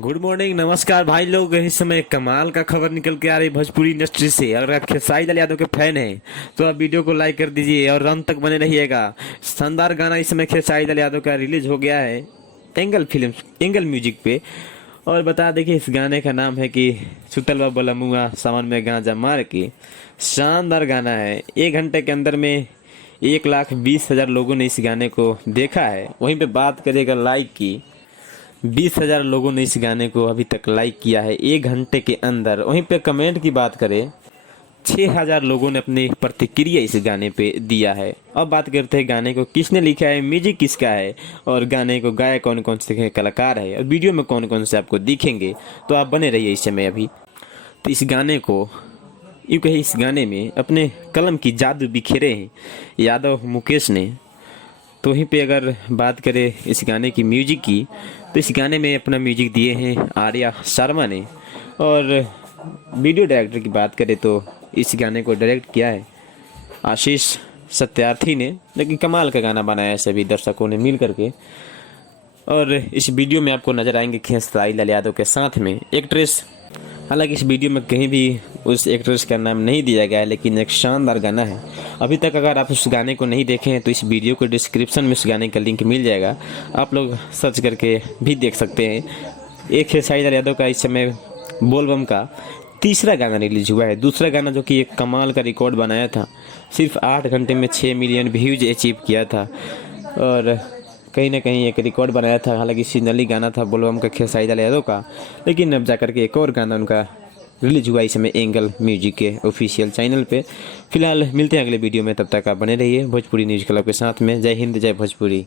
Good morning, नमस्कार भाई लोग। इस समय कमाल का खबर निकल के आ रही भोजपुरी इंडस्ट्री से। अगर आप खेसारी लाल यादव के फैन हैं तो आप वीडियो को लाइक कर दीजिए और अंत तक बने रहिएगा। शानदार गाना इस समय खेसारी लाल यादव का रिलीज हो गया है एंगल फिल्म, एंगल म्यूजिक पे। और बता दें कि इस गाने का नाम है कि सुतलवा बलमुआ सावन में गांजा मार के। शानदार गाना है। 1 घंटे के अंदर में 1,20,000 लोगों ने इस गाने को देखा है। वहीं पे बात करेगा लाइक की, 20,000 लोगों ने इस गाने को अभी तक लाइक किया है 1 घंटे के अंदर। वहीं पे कमेंट की बात करें, 6,000 लोगों ने अपनी प्रतिक्रिया इस गाने पे दिया है। अब बात करते हैं गाने को किसने लिखा है, म्यूजिक किसका है और गाने को गाए कौन कौन से कलाकार है और वीडियो में कौन कौन से आपको दिखेंगे। तो आप बने रहिए इस समय अभी। तो इस गाने को यूँ कहीं, इस गाने में अपने कलम की जादू बिखेरे हैं यादव मुकेश ने। तो वहीं पे अगर बात करें इस गाने की म्यूजिक की, तो इस गाने में अपना म्यूजिक दिए हैं आर्या शर्मा ने। और वीडियो डायरेक्टर की बात करें तो इस गाने को डायरेक्ट किया है आशीष सत्यार्थी ने। लेकिन कमाल का गाना बनाया है सभी दर्शकों ने मिल करके। और इस वीडियो में आपको नजर आएंगे खेसारी लाल यादव के साथ में एक्ट्रेस। हालांकि इस वीडियो में कहीं भी उस एक्ट्रेस का नाम नहीं दिया गया है, लेकिन एक शानदार गाना है। अभी तक अगर आप उस गाने को नहीं देखे हैं तो इस वीडियो को डिस्क्रिप्शन में उस गाने का लिंक मिल जाएगा, आप लोग सर्च करके भी देख सकते हैं। एक खेसारी लाल यादव का इस समय बोलबम का तीसरा गाना रिलीज हुआ है। दूसरा गाना जो कि एक कमाल का रिकॉर्ड बनाया था, सिर्फ 8 घंटे में 6 मिलियन व्यूज अचीव किया था और कहीं ना कहीं एक रिकॉर्ड बनाया था। हालांकि सीजनली गाना था बोलबम का खेसारी लाल यादव का, लेकिन अब जाकर के एक और गाना उनका रिलीज हुआ इस समय एंगल म्यूजिक के ऑफिशियल चैनल पे। फिलहाल मिलते हैं अगले वीडियो में, तब तक आप बने रहिए भोजपुरी न्यूज़ क्लब के साथ में। जय हिंद, जय भोजपुरी।